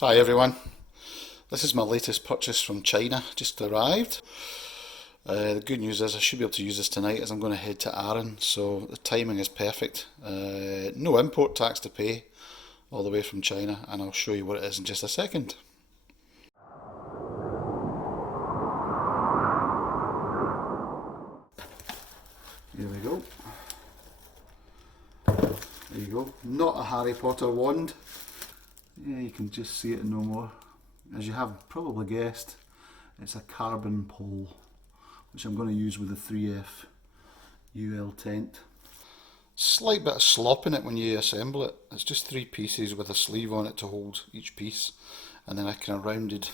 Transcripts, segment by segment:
Hi everyone, this is my latest purchase from China, just arrived. The good news is I should be able to use this tonight as I'm going to head to Arran, so the timing is perfect. No import tax to pay all the way from China, and I'll show you what it is in just a second. Here we go. There you go. Not a Harry Potter wand. Yeah, you can just see it no more. As you have probably guessed, it's a carbon pole, which I'm going to use with the 3F UL tent. Slight bit of slop in it when you assemble it. It's just 3 pieces with a sleeve on it to hold each piece, and then a kind of rounded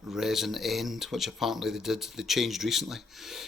resin end, which apparently they changed recently,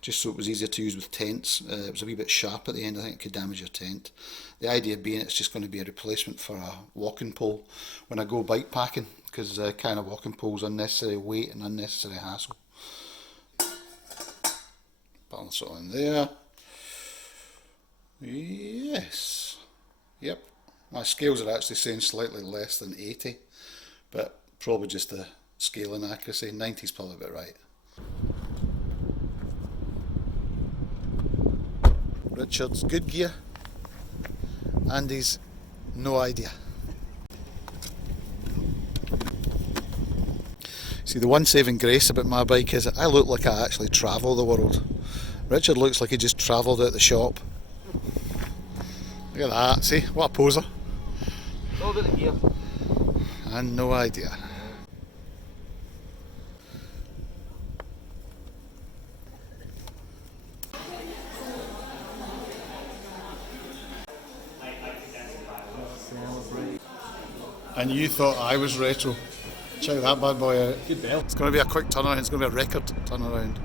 just so it was easier to use with tents. It was a wee bit sharp at the end. I think it could damage your tent. The idea being it's just going to be a replacement for a walking pole when I go bike packing, because kind of walking poles unnecessary weight and unnecessary hassle. Balance it on there. Yes. Yep. My scales are actually saying slightly less than 80, but probably just the scaling accuracy. 90 is probably about right. Richard's good gear. Andy's no idea. See, the one saving grace about my bike is that I look like I actually travel the world. Richard looks like he just travelled out the shop. Look at that, see, what a poser. All about the gear. And no idea. And you thought I was retro. Check that bad boy out. Good bell. It's going to be a quick turnaround, it's going to be a record turnaround.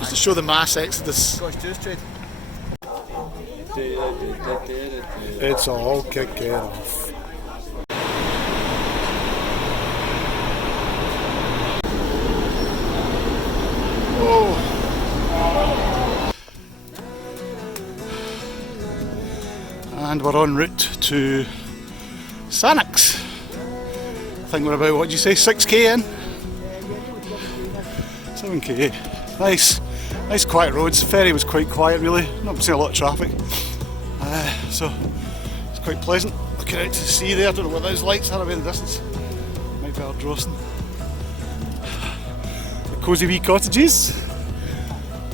Just to show the mass exodus. Scotch juice trade. It's all kicking off. Oh. And we're en route to Sannox. I think we're about, what did you say, 6k in? 7k. Nice quiet roads. Ferry was quite quiet really, not seeing a lot of traffic. So it's quite pleasant. Looking out to the sea there, I don't know what those lights are away in the distance. Might be Ardrossan. The cosy wee cottages.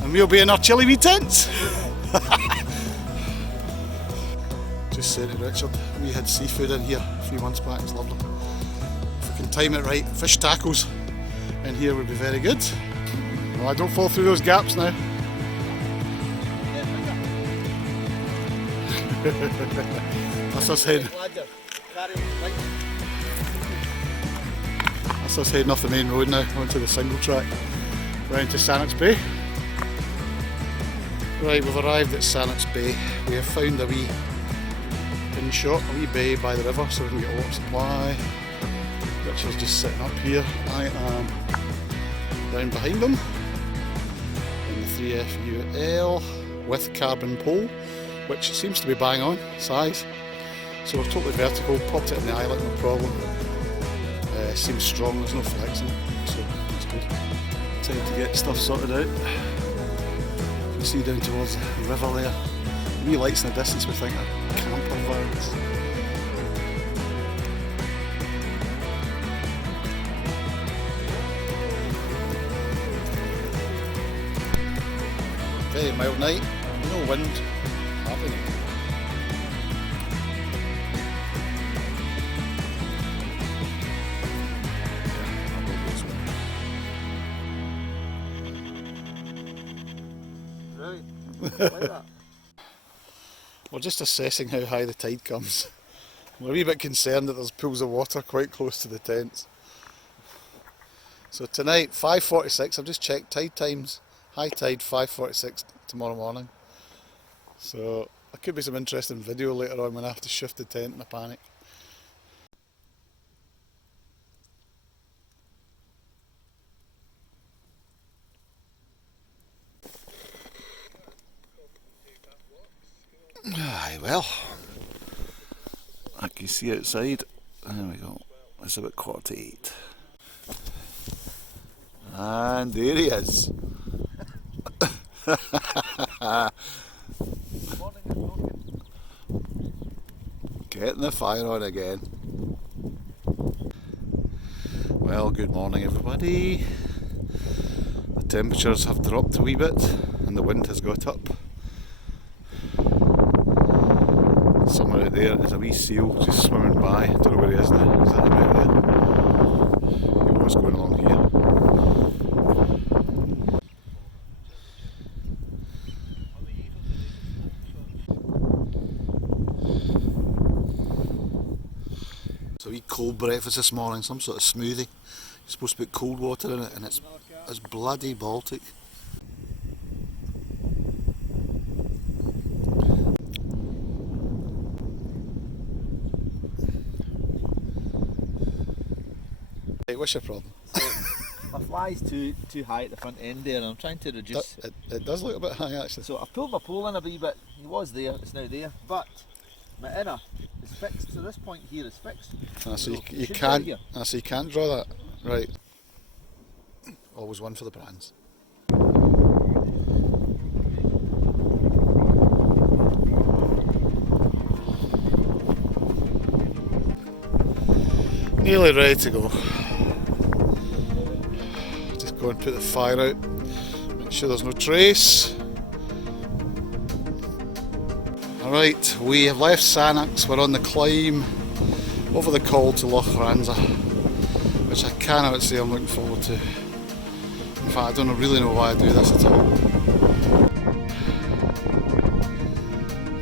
And we'll be in our chilly wee tents. Just said to Richard, we had seafood in here a few months back, it's lovely. If we can time it right, fish tacos in here would be very good. Well, I don't fall through those gaps now. That's us heading. That's us heading off the main road now, onto the single track, round to Sannox Bay. Right, we've arrived at Sannox Bay. We have found a wee in shot, a wee bay by the river, so we can get water supply. Richard's just sitting up here. I am down behind him in the 3F UL with carbon pole, which seems to be bang on size. So we're totally vertical, popped it in the eyelet, no problem. Seems strong, there's no flex in it, so that's good. Time to get stuff sorted out. You can see down towards the river there. Wee lights in the distance we think are camper vans. Very mild night, no wind happening. Right. Like that. We're just assessing how high the tide comes. We're a wee bit concerned that there's pools of water quite close to the tents. So tonight, 5:46, I've just checked tide times. High tide 5:46 tomorrow morning. So there could be some interesting video later on when I have to shift the tent in a panic. Aye, well, I can see outside There we go. It's about 7:45. And there he is. Getting the fire on again. Well, good morning everybody. The temperatures have dropped a wee bit and the wind has got up. Somewhere out there is a wee seal just swimming by. I don't know where he is now. Is that him out there? You know what's going along here. It's a wee cold breakfast this morning, some sort of smoothie. You're supposed to put cold water in it and it's bloody Baltic. Hey, what's your problem? My fly's too high at the front end there, and I'm trying to reduce. It does look a bit high actually. So I've pulled my pole in a wee bit. He was there, it's now there, but my inner is fixed. So this point here is fixed. So you can't. So you can't draw that, right? Always one for the brands. Nearly ready to go. Just go and put the fire out. Make sure there's no trace. Alright, we have left Sannox. We're on the climb over the col to Loch Ranza, which I cannot say I'm looking forward to. In fact, I don't really know why I do this at all.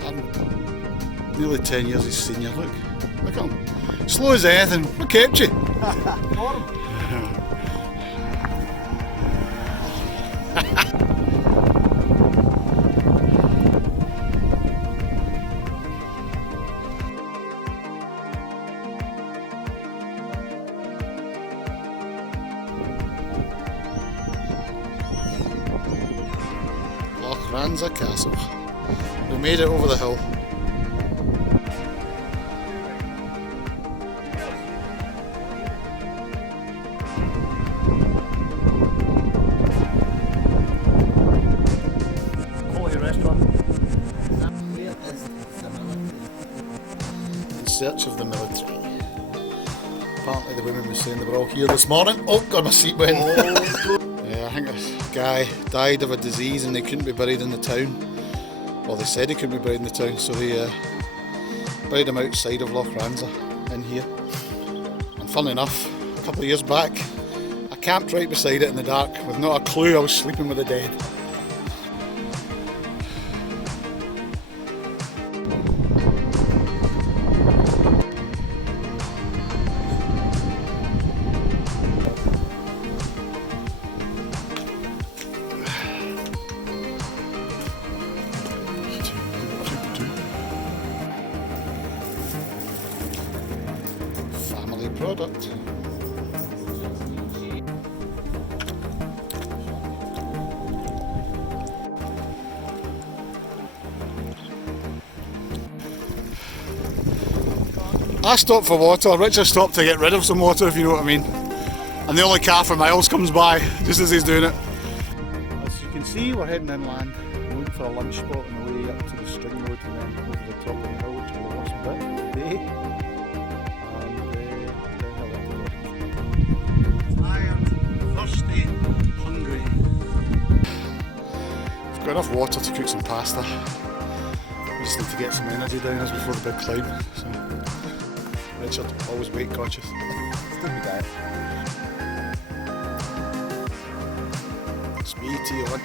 I'm nearly 10 years his senior. Look at him. Slow as anything. What kept you? Loch Ranza Castle. We made it over the hill. In search of the military. Apparently the women were saying they were all here this morning. Oh god, my seat went. Yeah, I think a guy died of a disease and they couldn't be buried in the town. Well, they said he couldn't be buried in the town, so they buried him outside of Loch Ranza in here. And funnily enough, a couple of years back, I camped right beside it in the dark with not a clue I was sleeping with the dead. Family product. I stopped for water, Richard stopped to get rid of some water, if you know what I mean. And the only car for miles comes by just as he's doing it. As you can see, we're heading inland. We're looking for a lunch spot on the way up to the string road and then over the top of the hill, which we'll watch a bit today. Tired, thirsty, hungry. I've got enough water to cook some pasta. We just need to get some energy down us before the big climb. So, Richard, always weight conscious. Stupid guy. Speed on.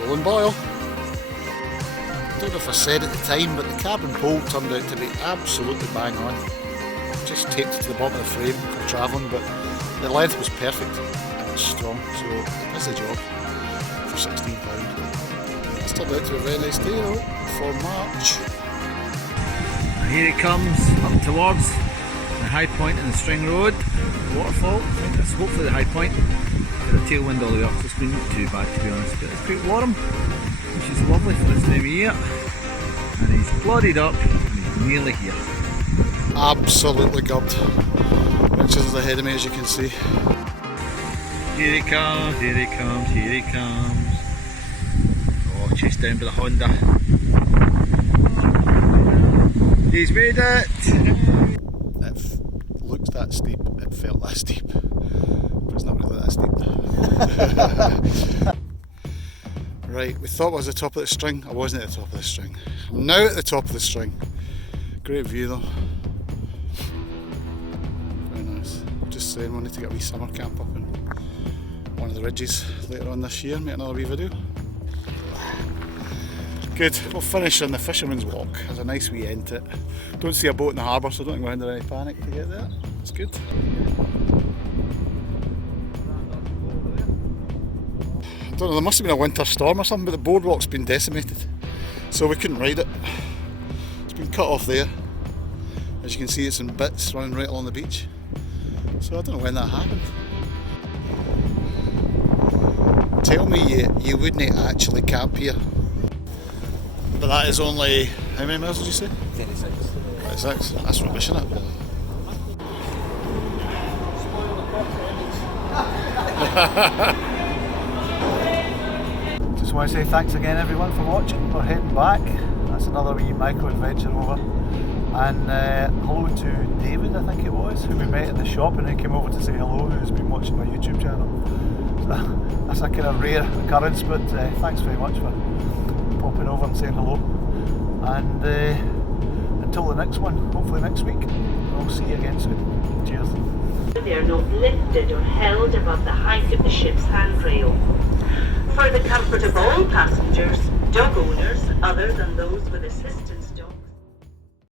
Rolling boil. I don't know if I said at the time, but the carbon pole turned out to be absolutely bang on. Just taped it to the bottom of the frame for travelling, but the length was perfect and it's strong, so it does the job for £16. It's turned out to be a very nice day though for March. Here it comes up towards the high point in the String Road, the waterfall. I think that's hopefully the high point. Got a tailwind all the way up, so it's been not too bad to be honest, but it's quite warm, which is lovely for this time of year. And he's bloodied up and he's nearly here. Absolutely gubbed. Pictures ahead of me, as you can see. Here he comes, here he comes, here he comes. Oh, chased down by the Honda. He's made it! It looks that steep, it felt that steep. But it's not really that steep. Right, we thought I was at the top of the string. I wasn't at the top of the string. I'm now at the top of the string. Great view though. Very nice. Just saying, we need to get a wee summer camp up in one of the ridges later on this year, make another wee video. Good, we'll finish on the Fisherman's Walk. There's a nice wee end to it. Don't see a boat in the harbour, so don't think we're under any panic to get there. It's good. I don't know, there must have been a winter storm or something, but the boardwalk's been decimated, so we couldn't ride it. It's been cut off there. As you can see, it's in bits running right along the beach. So I don't know when that happened. Tell me you wouldn't actually camp here. But that is only, how many miles did you say? 36. 36? That's rubbish, isn't it? Just want to say thanks again everyone for watching. We're heading back. That's another wee micro adventure over. And hello to David, I think it was, who we met at the shop and he came over to say hello, who's been watching my YouTube channel. So that's a kind of rare occurrence, but thanks very much for popping over and saying hello. And until the next one, hopefully next week, I'll see you again soon. Cheers. They are not lifted or held above the height of the ship's handrail. For the comfort of all passengers, dog owners, other than those with assistance